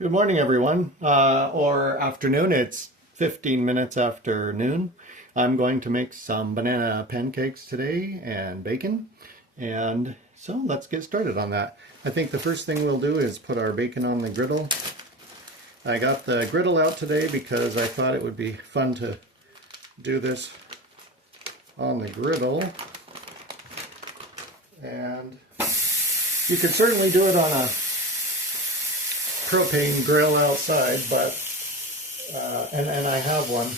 Good morning, everyone, or afternoon. It's 15 minutes after noon. I'm going to make some banana pancakes today and bacon. And so let's get started on that. I think the first thing we'll do is put our bacon on the griddle. I got the griddle out today because I thought it would be fun to do this on the griddle. And you could certainly do it on a propane grill outside, but and I have one,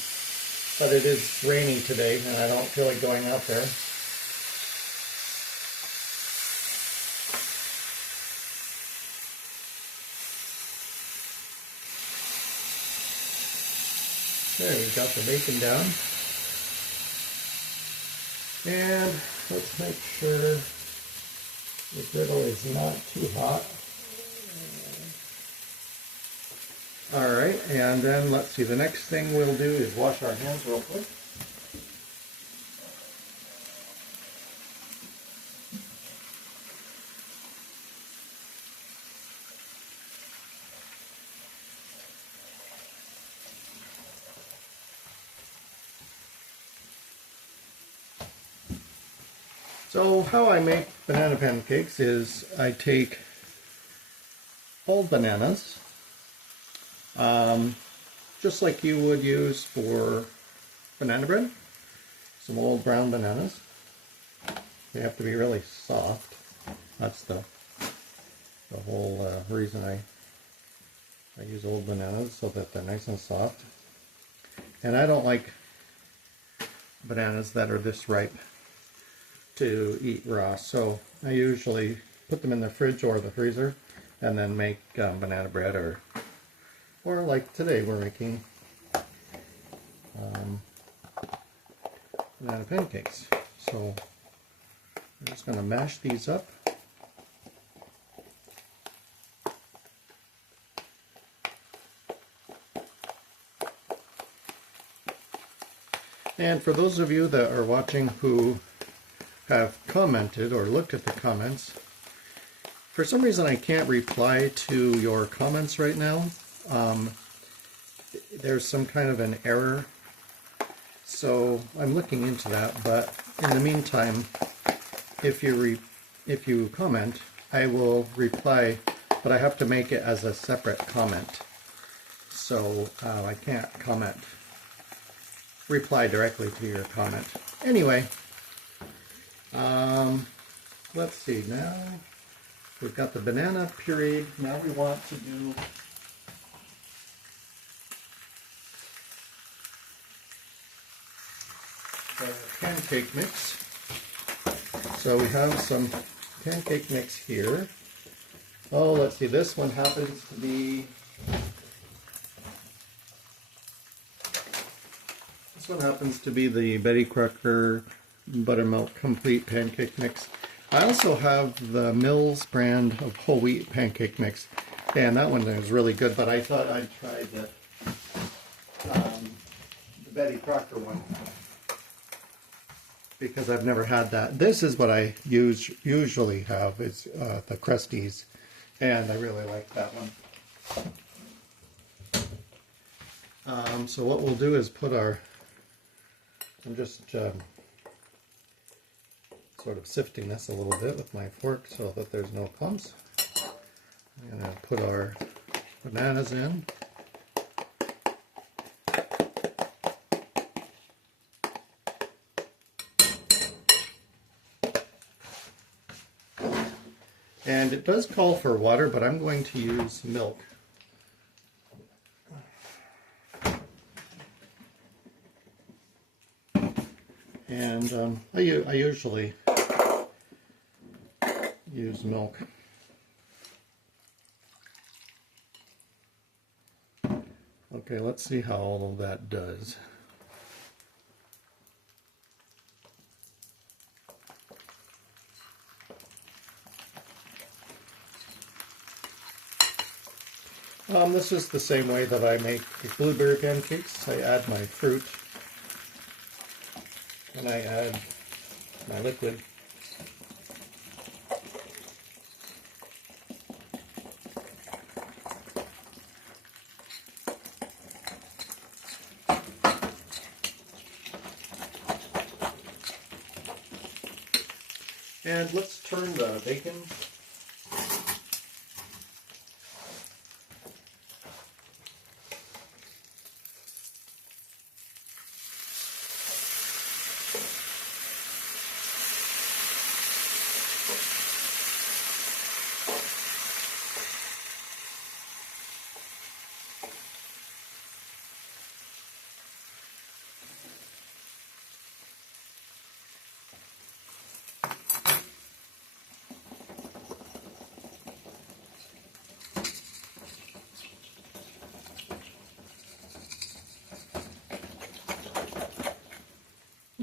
but it is rainy today and I don't feel like going out there. There, we've got the bacon down, and let's make sure the griddle is not too hot. Alright, and then let's see, the next thing we'll do is wash our hands real quick. So how I make banana pancakes is I take old bananas, just like you would use for banana bread, some old brown bananas. They have to be really soft. That's the whole reason I use old bananas, so that they're nice and soft. And I don't like bananas that are this ripe to eat raw, so I usually put them in the fridge or the freezer and then make banana bread, or like today we're making banana pancakes. So I'm just going to mash these up. And for those of you that are watching who have commented or looked at the comments, for some reason I can't reply to your comments right now. There's some kind of an error, so I'm looking into that. But in the meantime, if you comment, I will reply, but I have to make it as a separate comment. So I can't reply directly to your comment. Anyway, let's see, now we've got the banana puree. Now we want to do the pancake mix. So we have some pancake mix here. Oh, let's see, this one happens to be the Betty Crocker Buttermilk Complete Pancake Mix. I also have the Mills brand of whole wheat pancake mix, and that one is really good, but I thought I'd try the Betty Crocker one because I've never had that. This is what I usually have, is the Krusties, and I really like that one. So what we'll do is put I'm just sort of sifting this a little bit with my fork so that there's no clumps. I'm going to put our bananas in. And it does call for water, but I'm going to use milk. And I usually use milk. Okay, let's see how all of that does. This is the same way that I make blueberry pancakes. I add my fruit and I add my liquid. And let's turn the bacon.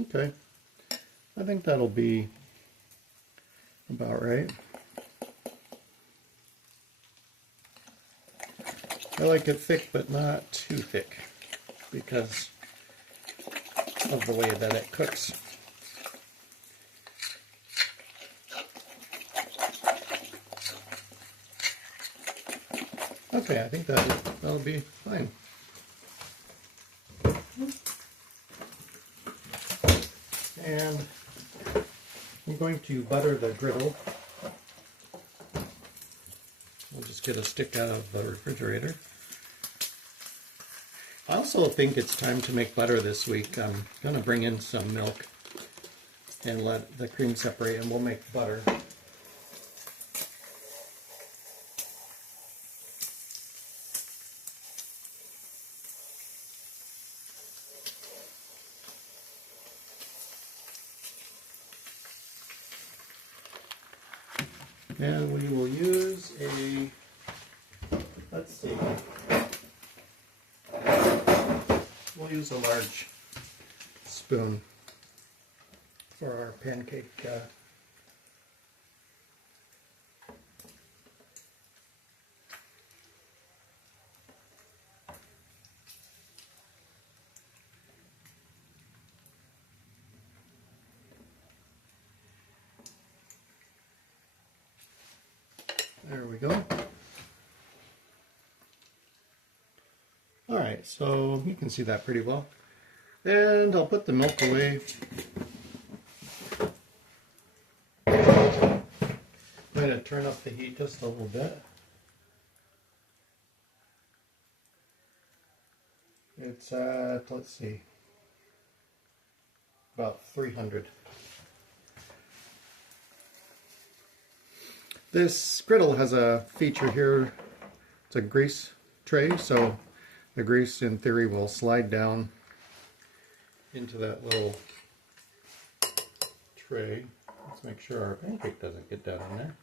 Okay, I think that'll be about right. I like it thick, but not too thick because of the way that it cooks. Okay, I think that'll be fine. And I'm going to butter the griddle. We'll just get a stick out of the refrigerator. I also think it's time to make butter this week. I'm going to bring in some milk and let the cream separate, and we'll make butter. And we will use a, let's see, we'll use a large spoon for our pancake. There we go. Alright, so you can see that pretty well. And I'll put the milk away. I'm going to turn up the heat just a little bit. It's at, let's see, about 300. This griddle has a feature here. It's a grease tray, so the grease in theory will slide down into that little tray. Let's make sure our pancake doesn't get down in there.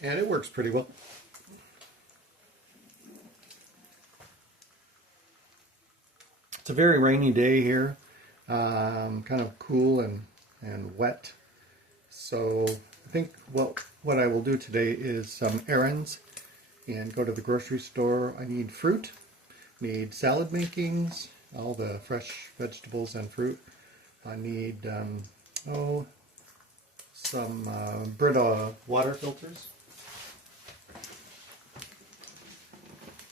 And it works pretty well. It's a very rainy day here, kind of cool and wet. So I think what I will do today is some errands and go to the grocery store. I need fruit, need salad makings, all the fresh vegetables and fruit. I need some Brita water filters.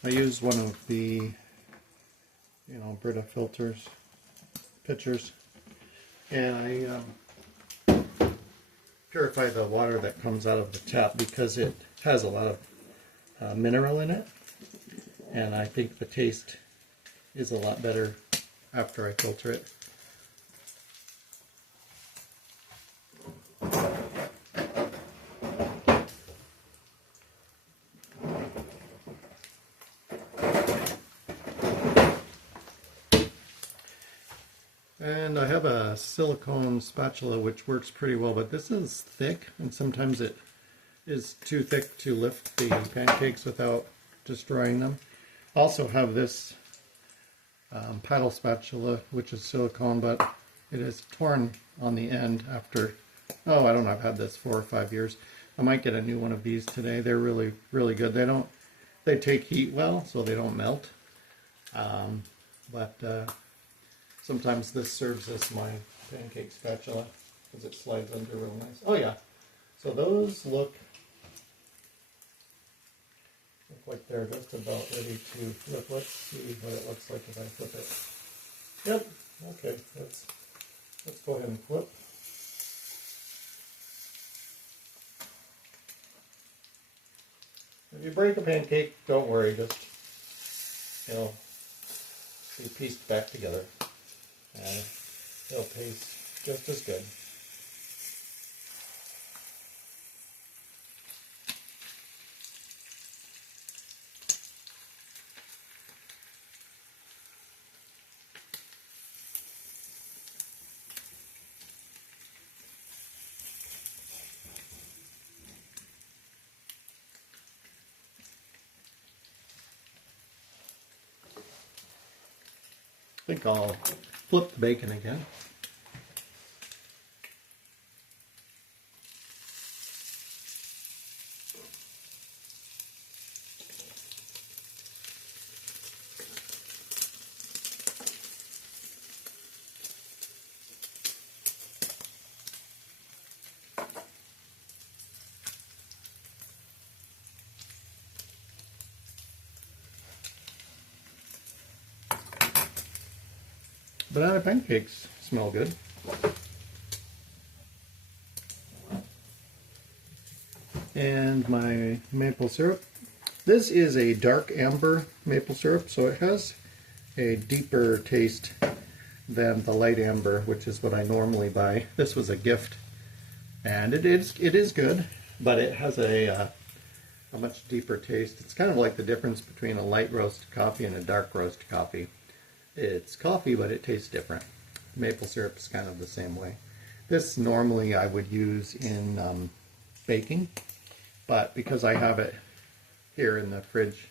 I use one of the Brita filters, pitchers, and I purify the water that comes out of the tap because it has a lot of mineral in it, and I think the taste is a lot better after I filter it. And I have a silicone spatula which works pretty well, but this is thick and sometimes it is too thick to lift the pancakes without destroying them. I also have this paddle spatula which is silicone, but it is torn on the end after, oh, I don't know, I've had this 4 or 5 years. I might get a new one of these today. They're really, really good. They take heat well, so they don't melt. Sometimes this serves as my pancake spatula because it slides under real nice. Oh yeah, so those look like they're just about ready to flip. Let's see what it looks like if I flip it. Yep, okay, let's go ahead and flip. If you break a pancake, don't worry, just, be pieced back together and it'll taste just as good. I think I'll flip the bacon again. Banana pancakes smell good. And my maple syrup. This is a dark amber maple syrup, so it has a deeper taste than the light amber, which is what I normally buy. This was a gift, and it is good, but it has a much deeper taste. It's kind of like the difference between a light roast coffee and a dark roast coffee. It's coffee, but it tastes different. Maple syrup is kind of the same way. This normally I would use in baking, but because I have it here in the fridge,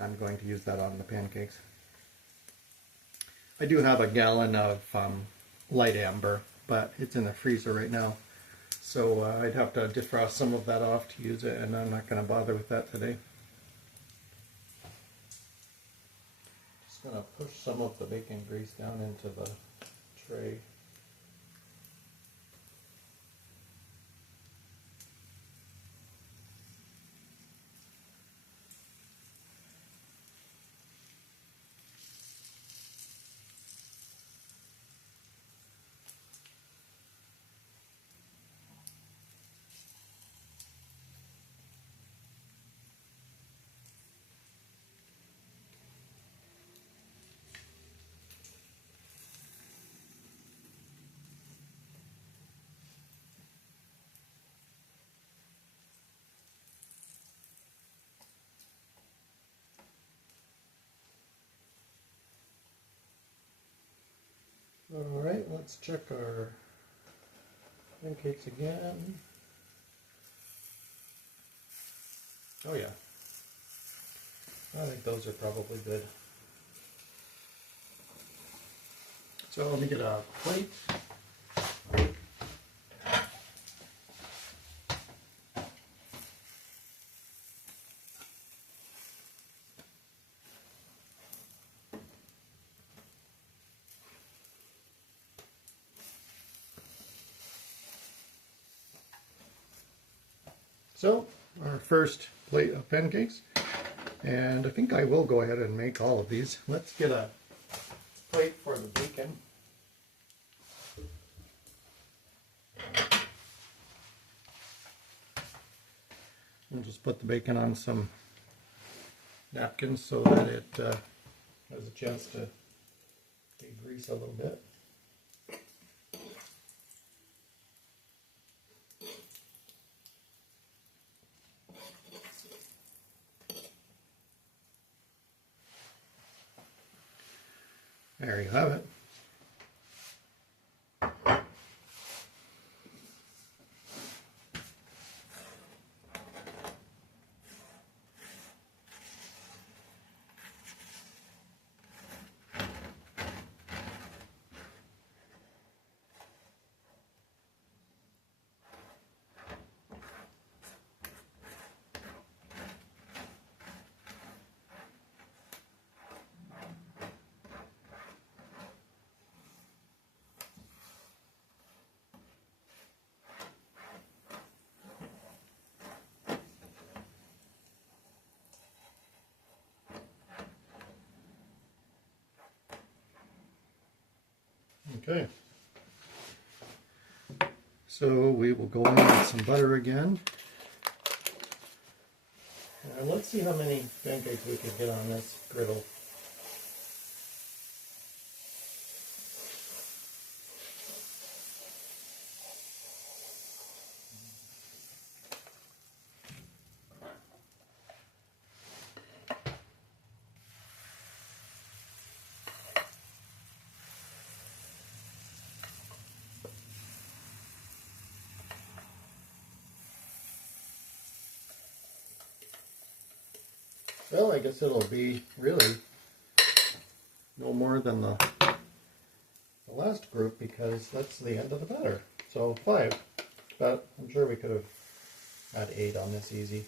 I'm going to use that on the pancakes. I do have a gallon of light amber, but it's in the freezer right now, so I'd have to defrost some of that off to use it, and I'm not going to bother with that today. Going to push some of the bacon grease down into the tray. Alright, let's check our pancakes again. Oh yeah, I think those are probably good. So let me get a plate. So, our first plate of pancakes, and I think I will go ahead and make all of these. Let's get a plate for the bacon. We'll just put the bacon on some napkins so that it has a chance to degrease a little bit. There you have it. Okay, so we will go in with some butter again. And let's see how many pancakes we can get on this griddle. Well, I guess it'll be really no more than the last group because that's the end of the batter. So 5, but I'm sure we could have had 8 on this easy.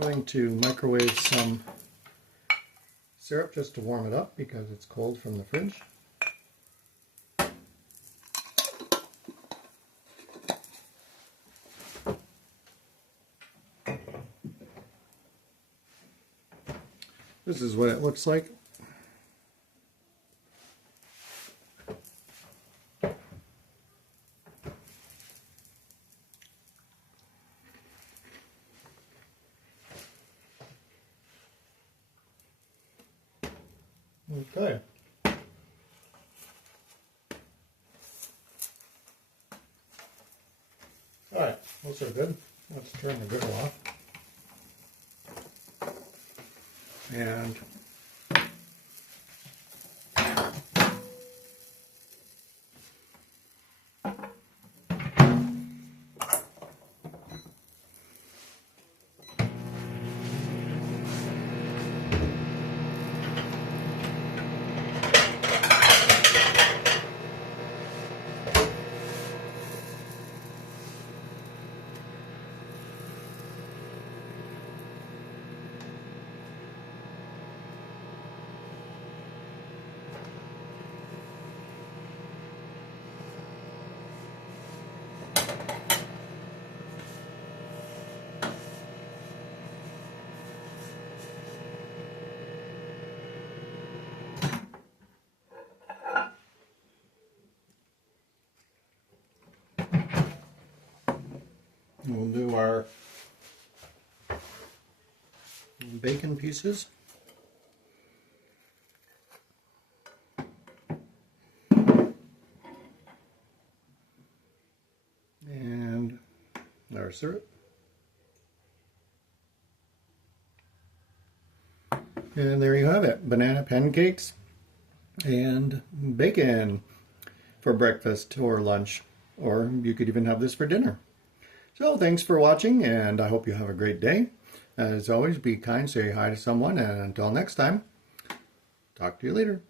Going to microwave some syrup just to warm it up because it's cold from the fridge. This is what it looks like. Okay. Alright, those are good. Let's turn the griddle off. And We'll do our bacon pieces. And our syrup. And there you have it, banana pancakes and bacon for breakfast or lunch, or you could even have this for dinner. So thanks for watching, and I hope you have a great day. As always, be kind, say hi to someone, and until next time, talk to you later.